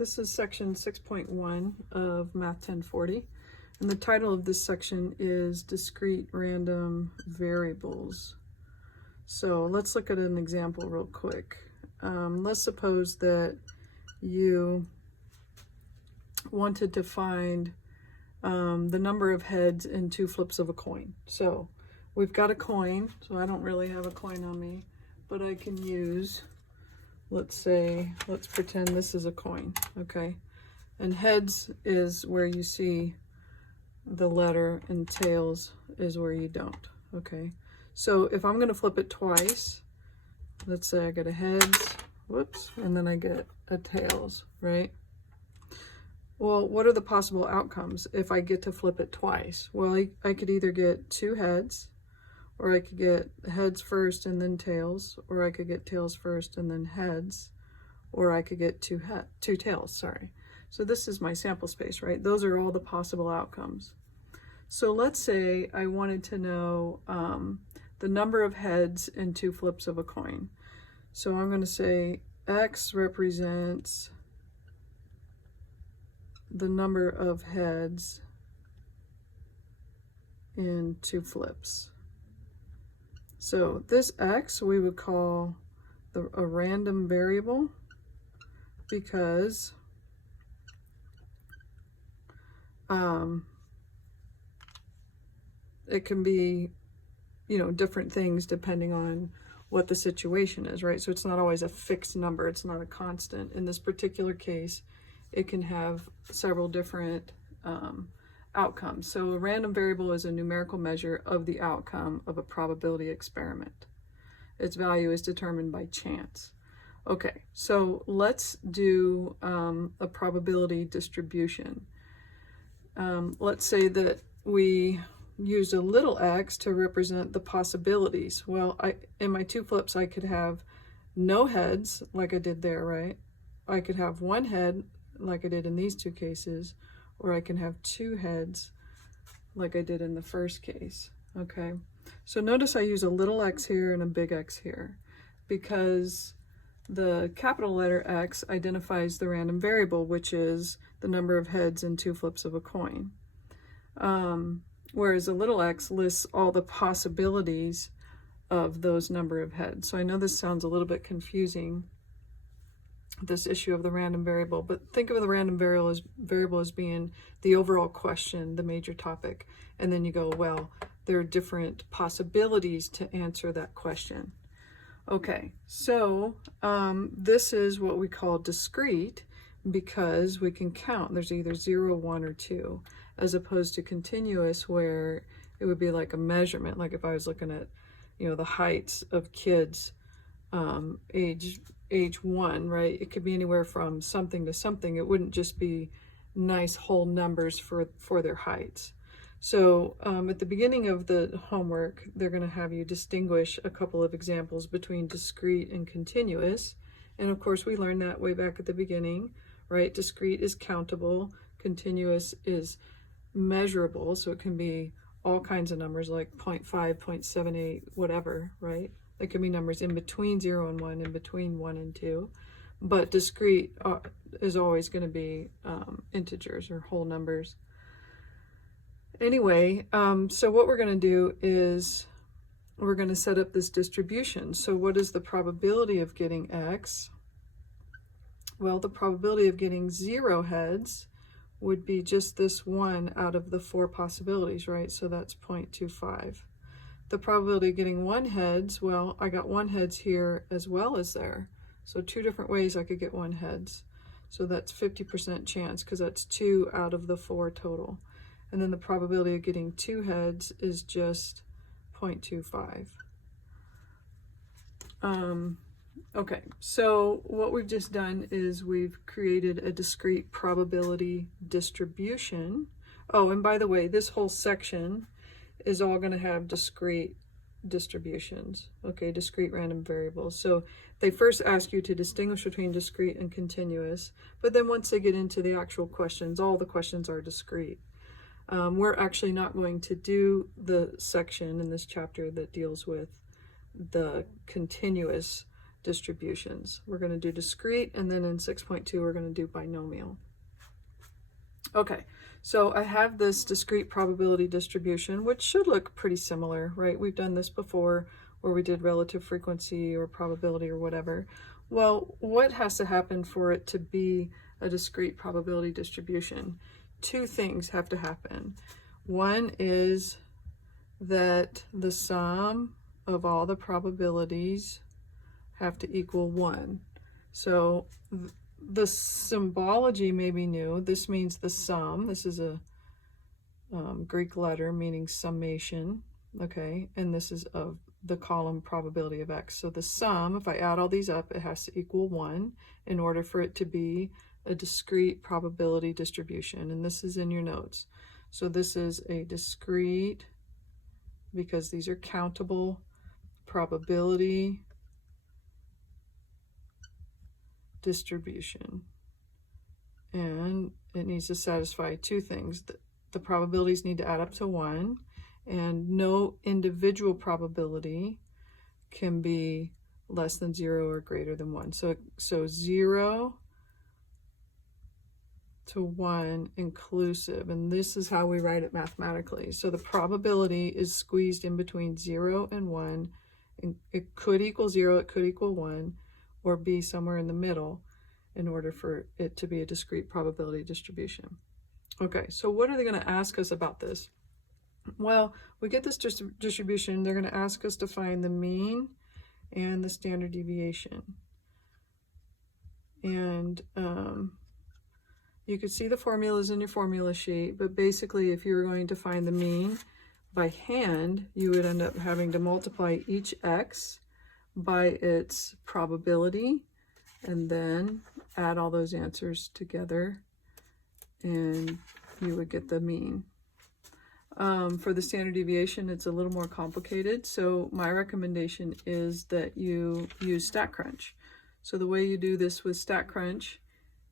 This is section 6.1 of Math 1040, and the title of this section is Discrete Random Variables. So let's look at an example real quick. Let's suppose that you wanted to find the number of heads in two flips of a coin. So we've got a coin, so I don't really have a coin on me, but I can use, let's pretend this is a coin, okay? And heads is where you see the letter and tails is where you don't, okay? So if I'm gonna flip it twice, let's say I get a heads, whoops, and then I get a tails, right? Well, what are the possible outcomes if I get to flip it twice? Well, I could either get two heads, or I could get heads first and then tails, or I could get tails first and then heads, or I could get two tails, sorry. So this is my sample space, right? Those are all the possible outcomes. So let's say I wanted to know the number of heads in two flips of a coin. So I'm going to say X represents the number of heads in two flips. So this X we would call a random variable, because it can be, different things depending on what the situation is, right? So it's not always a fixed number, it's not a constant. In this particular case, it can have several different outcomes. So a random variable is a numerical measure of the outcome of a probability experiment. Its value is determined by chance. Okay, so let's do a probability distribution. Let's say that we used a little x to represent the possibilities. Well, in my two flips, I could have no heads, like I did there, right? I could have one head, like I did in these two cases, or I can have two heads, like I did in the first case, okay? So notice I use a little x here and a big X here, because the capital letter X identifies the random variable, which is the number of heads in two flips of a coin. Whereas a little x lists all the possibilities of those number of heads. So I know this sounds a little bit confusing, this issue of the random variable, but think of the random variable as being the overall question, the major topic. And then you go, well, there are different possibilities to answer that question. Okay, so this is what we call discrete, because we can count. There's either 0, 1, or 2, as opposed to continuous, where it would be like a measurement. Like if I was looking at, the heights of kids age 1, right? It could be anywhere from something to something. It wouldn't just be nice whole numbers for their heights. So at the beginning of the homework, they're going to have you distinguish a couple of examples between discrete and continuous. And of course, we learned that way back at the beginning, right? Discrete is countable, continuous is measurable, so it can be all kinds of numbers like 0.5, 0.78, whatever, right? There can be numbers in between 0 and 1, in between 1 and 2. But discrete is always going to be integers or whole numbers. Anyway, so what we're going to do is we're going to set up this distribution. So what is the probability of getting X? Well, the probability of getting 0 heads would be just this one out of the 4 possibilities, right? So that's 0.25. The probability of getting 1 heads, well, I got 1 heads here as well as there. So 2 different ways I could get 1 heads. So that's 50% chance, because that's 2 out of the 4 total. And then the probability of getting 2 heads is just 0.25. Okay, so what we've just done is we've created a discrete probability distribution. Oh, and by the way, this whole section is all going to have discrete distributions, okay, discrete random variables. So they first ask you to distinguish between discrete and continuous, but then once they get into the actual questions, all the questions are discrete. We're actually not going to do the section in this chapter that deals with the continuous distributions. We're going to do discrete, and then in 6.2 we're going to do binomial. Okay, so I have this discrete probability distribution, which should look pretty similar, right? We've done this before where we did relative frequency or probability or whatever. Well, what has to happen for it to be a discrete probability distribution? Two things have to happen. One is that the sum of all the probabilities have to equal 1. So the symbology may be new. This means the sum. This is a Greek letter meaning summation, okay? And this is of the column probability of x. So the sum, if I add all these up, it has to equal 1 in order for it to be a discrete probability distribution. And this is in your notes. So this is a discrete, because these are countable, probability distribution. And it needs to satisfy two things. The probabilities need to add up to 1, and no individual probability can be less than 0 or greater than 1. So 0 to 1 inclusive, and this is how we write it mathematically. So the probability is squeezed in between 0 and 1, and it could equal 0, it could equal 1, or be somewhere in the middle in order for it to be a discrete probability distribution. Okay, so what are they going to ask us about this? Well, we get this distribution, they're going to ask us to find the mean and the standard deviation. And you could see the formulas in your formula sheet, but basically if you were going to find the mean by hand, you would end up having to multiply each x by its probability and then add all those answers together and you would get the mean. For the standard deviation, it's a little more complicated, so my recommendation is that you use StatCrunch. So the way you do this with StatCrunch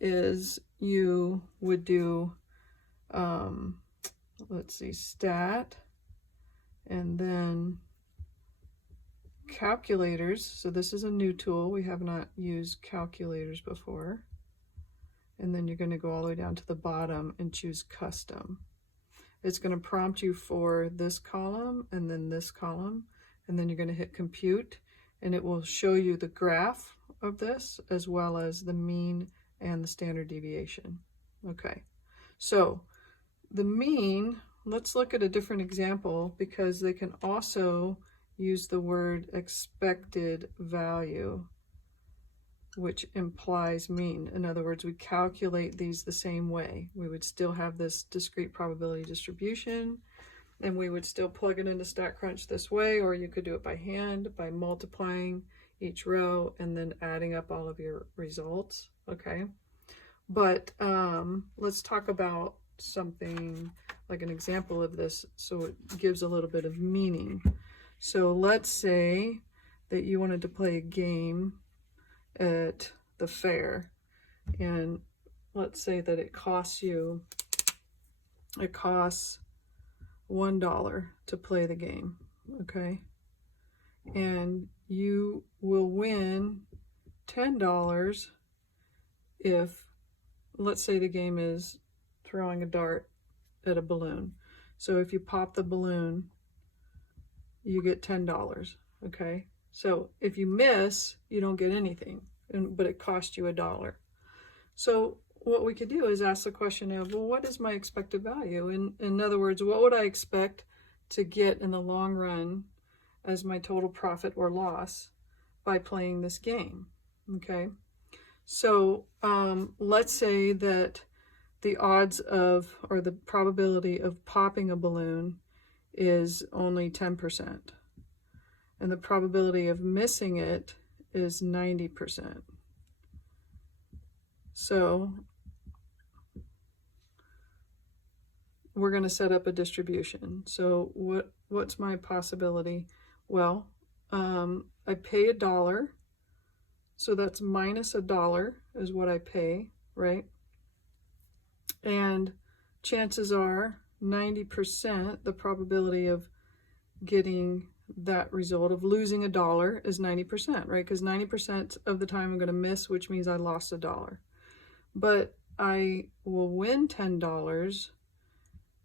is you would do, let's see, stat, and then calculators. So this is a new tool. We have not used calculators before. And then you're going to go all the way down to the bottom and choose custom. It's going to prompt you for this column and then this column, and then you're going to hit compute, and it will show you the graph of this as well as the mean and the standard deviation. Okay, so the mean, let's look at a different example because they can also use the word expected value, which implies mean. In other words, we calculate these the same way. We would still have this discrete probability distribution, and we would still plug it into StatCrunch this way, or you could do it by hand by multiplying each row and then adding up all of your results, okay? But let's talk about something like an example of this so it gives a little bit of meaning. So let's say that you wanted to play a game at the fair, and let's say that it costs $1 to play the game, okay? And you will win $10 if, let's say the game is throwing a dart at a balloon. So if you pop the balloon, you get $10, okay? So if you miss, you don't get anything, but it cost you $1. So what we could do is ask the question of, well, what is my expected value? In other words, what would I expect to get in the long run as my total profit or loss by playing this game, okay? So let's say that the odds of, or the probability of popping a balloon is only 10%. And the probability of missing it is 90%. So we're going to set up a distribution. So what's my possibility? Well, I pay $1, so that's minus $1 is what I pay, right? And chances are 90%, the probability of getting that result of losing $1 is 90%, right? Because 90% of the time I'm going to miss, which means I lost $1. But I will win $10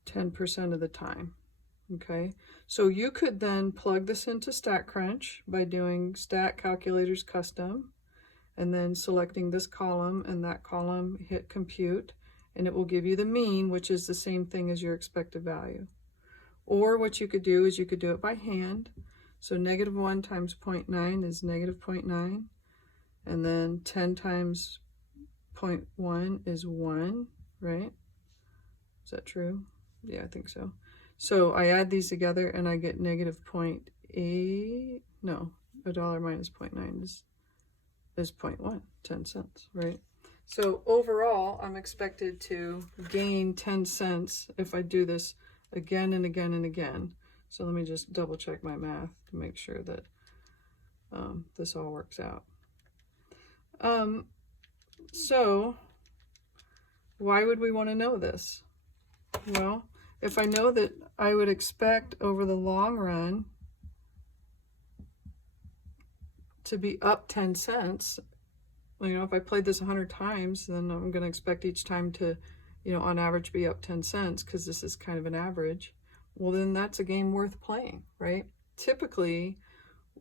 10% of the time. Okay, so you could then plug this into StatCrunch by doing Stat Calculators Custom and then selecting this column and that column, hit compute, and it will give you the mean, which is the same thing as your expected value. Or what you could do is you could do it by hand. So -1 times 0.9 is -0.9, and then 10 times 0.1 is 1, right? Is that true? Yeah, I think so. So I add these together and I get -0.8, no, $1 minus 0.9 is 0.1, 10 cents, right? So overall, I'm expected to gain 10 cents if I do this again and again and again. So let me just double check my math to make sure that this all works out. So why would we want to know this? Well, if I know that I would expect over the long run to be up 10 cents, you know, if I played this 100 times, then I'm going to expect each time to, you know, on average be up 10 cents because this is kind of an average. Well, then that's a game worth playing, right? Typically,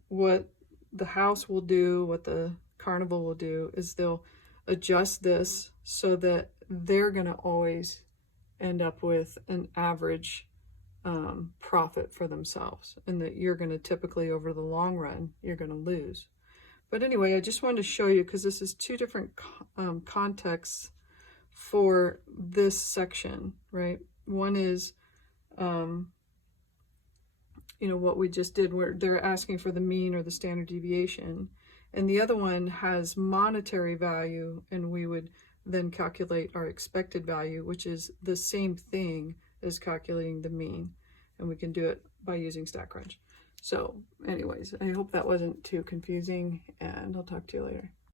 what the house will do, what the carnival will do, is they'll adjust this so that they're going to always end up with an average profit for themselves, and that you're going to typically, over the long run, you're going to lose. But anyway, I just wanted to show you, because this is two different contexts for this section, right? One is, you know, what we just did, where they're asking for the mean or the standard deviation, and the other one has monetary value, and we would then calculate our expected value, which is the same thing as calculating the mean, and we can do it by using StatCrunch. So anyways, I hope that wasn't too confusing, and I'll talk to you later.